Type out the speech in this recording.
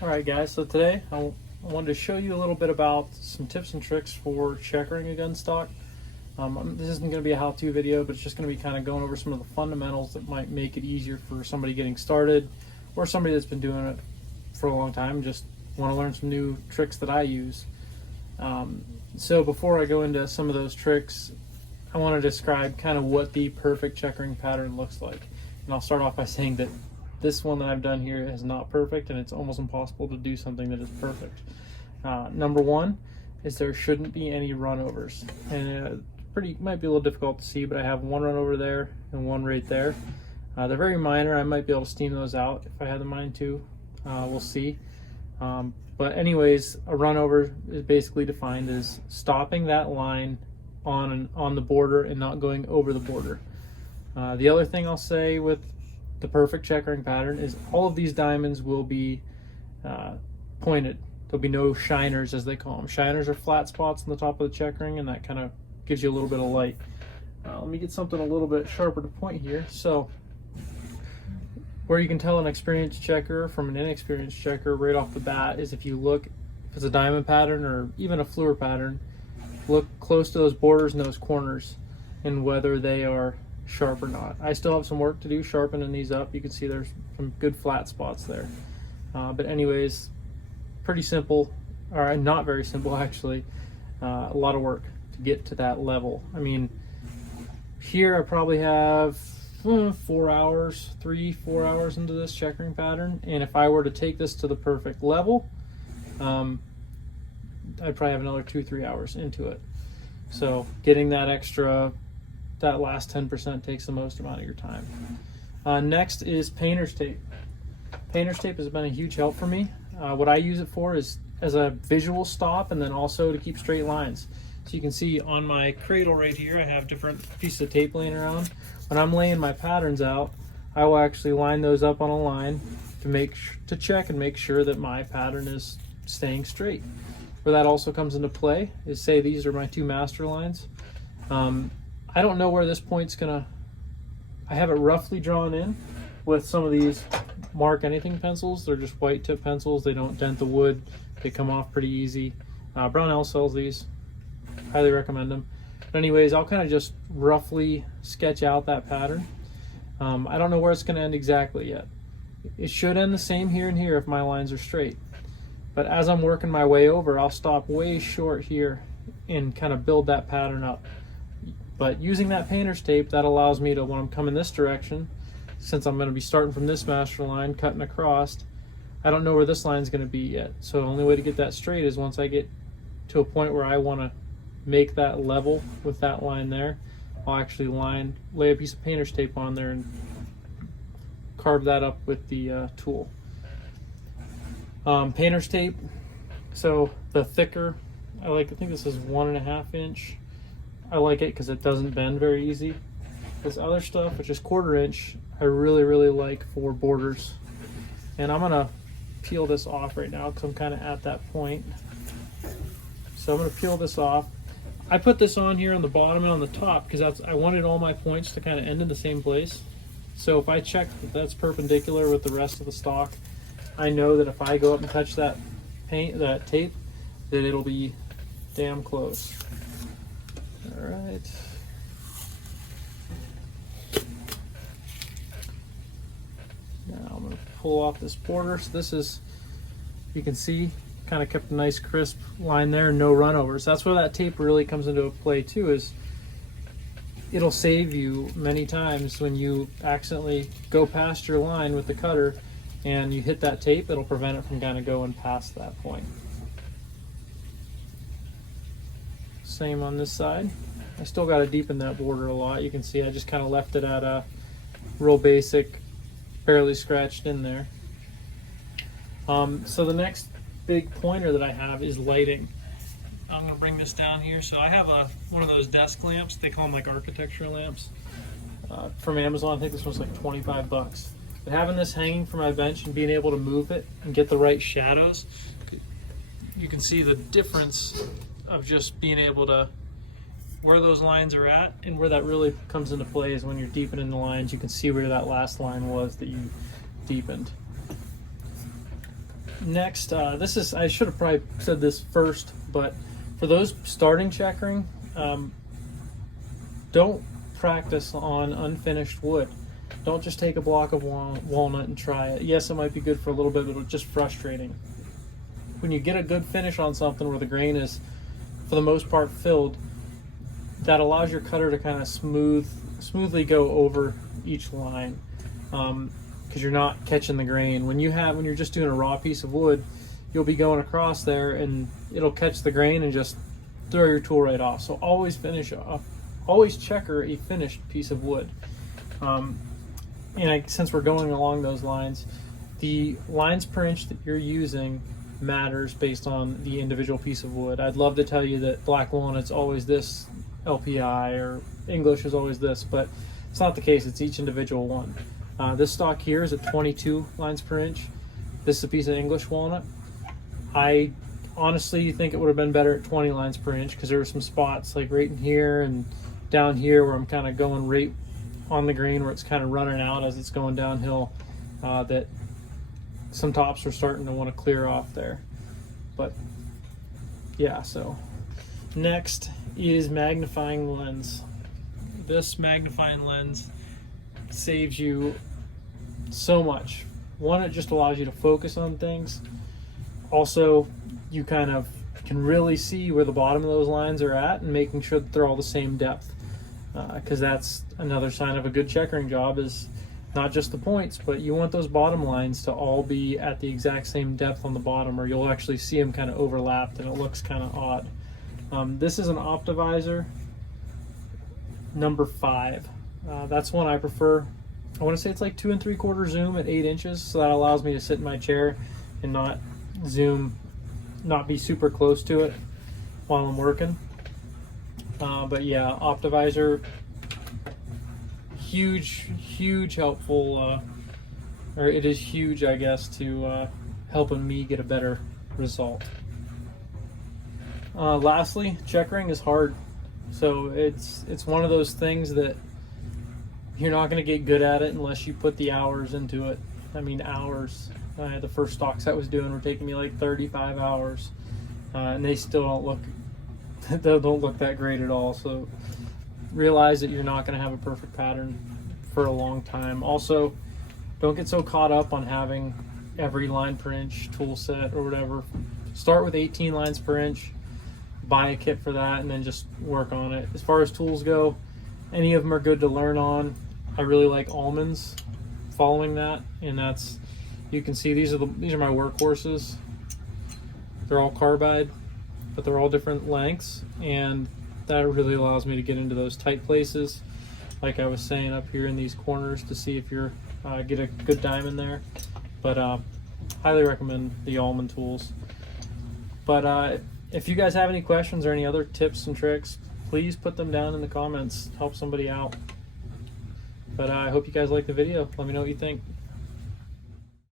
Alright guys, so today I wanted to show you a little bit about some tips and tricks for checkering a gun stock. This isn't going to be a how-to video, but it's just going to be kind of going over some of the fundamentals that might make it easier for somebody getting started or somebody that's been doing it for a long time and just want to learn some new tricks that I use. So before I go into some of those tricks, I want to describe kind of what the perfect checkering pattern looks like. And I'll start off by saying that this one that I've done here is not perfect, and it's almost impossible to do something that is perfect. Number one is there shouldn't be any runovers, and might be a little difficult to see, but I have one run over there and one right there. They're very minor. I might be able to steam those out if I had the mind to. We'll see. But anyways, a run over is basically defined as stopping that line on the border and not going over the border. The other thing I'll say with the perfect checkering pattern is all of these diamonds will be pointed. There'll be no shiners, as they call them. Shiners are flat spots on the top of the checkering, and that kind of gives you a little bit of light. Let me get something a little bit sharper to point here. So where you can tell an experienced checker from an inexperienced checker right off the bat is if you look, if it's a diamond pattern or even a fluor pattern, look close to those borders and those corners and whether they are sharp or not. I still have some work to do sharpening these up. You can see there's some good flat spots there. But anyways, pretty simple, or not very simple actually. A lot of work to get to that level. I mean, here I probably have 4 hours, 3-4 hours into this checkering pattern, and if I were to take this to the perfect level, I'd probably have another 2-3 hours into it. So getting that last 10% takes the most amount of your time. Next is painter's tape. Painter's tape has been a huge help for me. What I use it for is as a visual stop, and then also to keep straight lines. So you can see on my cradle right here, I have different pieces of tape laying around. When I'm laying my patterns out, I will actually line those up on a line to check and make sure that my pattern is staying straight. Where that also comes into play is, say these are my two master lines. I don't know where this point's gonna, I have it roughly drawn in with some of these Mark Anything pencils. They're just white tip pencils. They don't dent the wood. They come off pretty easy. Brownell sells these. Highly recommend them. But anyways, I'll kind of just roughly sketch out that pattern. I don't know where it's gonna end exactly yet. It should end the same here and here if my lines are straight. But as I'm working my way over, I'll stop way short here and kind of build that pattern up. But using that painter's tape, that allows me to, when I'm coming this direction, since I'm going to be starting from this master line, cutting across, I don't know where this line's going to be yet. So the only way to get that straight is once I get to a point where I want to make that level with that line there, I'll actually lay a piece of painter's tape on there and carve that up with the tool. Painter's tape, so the thicker, I think this is 1.5 inch. I like it because it doesn't bend very easy. This other stuff, which is 1/4 inch, I really like for borders. And I'm gonna peel this off right now because I'm kind of at that point. So I'm gonna peel this off. I put this on here on the bottom and on the top because I wanted all my points to kind of end in the same place. So if I check that that's perpendicular with the rest of the stock, I know that if I go up and touch that tape, that it'll be damn close. All right. Now I'm going to pull off this border. So this is, you can see, kind of kept a nice crisp line there, no runovers. That's where that tape really comes into play too, is it'll save you many times when you accidentally go past your line with the cutter and you hit that tape. It'll prevent it from kind of going past that point. Same on this side. I still got to deepen that border a lot. You can see I just kind of left it at a real basic, barely scratched in there. So the next big pointer that I have is lighting. I'm going to bring this down here. So I have one of those desk lamps. They call them like architecture lamps from Amazon. I think this one's like 25 bucks. But having this hanging from my bench and being able to move it and get the right shadows, you can see the difference of just being able to, where those lines are at, and where that really comes into play is when you're deepening the lines. You can see where that last line was that you deepened. Next, I should have probably said this first, but for those starting checkering, don't practice on unfinished wood. Don't just take a block of walnut and try it. Yes, it might be good for a little bit, but it's just frustrating. When you get a good finish on something where the grain is, for the most part, filled, that allows your cutter to kind of smoothly go over each line, because you're not catching the grain. When you're just doing a raw piece of wood, you'll be going across there and it'll catch the grain and just throw your tool right off. So always checker a finished piece of wood. Since we're going along those lines, the lines per inch that you're using matters based on the individual piece of wood. I'd love to tell you that black walnut's always this LPI or English is always this, but it's not the case. It's each individual one. This stock here is at 22 lines per inch. This is a piece of English walnut. I honestly think it would have been better at 20 lines per inch, because there were some spots like right in here and down here where I'm kind of going right on the grain where it's kind of running out as it's going downhill, that some tops are starting to want to clear off there. But yeah, so next is magnifying lens. This magnifying lens saves you so much. One, it just allows you to focus on things. Also, you kind of can really see where the bottom of those lines are at and making sure that they're all the same depth, because that's another sign of a good checkering job, is not just the points, but you want those bottom lines to all be at the exact same depth on the bottom, or you'll actually see them kind of overlapped and it looks kind of odd. This is an Optivisor number 5. That's one I prefer. I want to say it's like 2 3/4 zoom at 8 inches, so that allows me to sit in my chair and not be super close to it while I'm working. But yeah, Optivisor, huge helpful, or it is huge, I guess, to helping me get a better result. Lastly, checkering is hard. So it's one of those things that you're not going to get good at it unless you put the hours into it. I mean, hours. The first stocks I was doing were taking me like 35 hours, and they still don't look that great at all. So realize that you're not going to have a perfect pattern for a long time. Also, don't get so caught up on having every line per inch tool set or whatever. Start with 18 lines per inch, buy a kit for that, and then just work on it. As far as tools go, any of them are good to learn on. I really like almonds following that, and that's, you can see these are my workhorses. They're all carbide, but they're all different lengths, and that really allows me to get into those tight places, like I was saying up here in these corners, to see if you're get a good diamond there. But highly recommend the almond tools. But if you guys have any questions or any other tips and tricks, please put them down in the comments. Help somebody out. But I hope you guys like the video. Let me know what you think.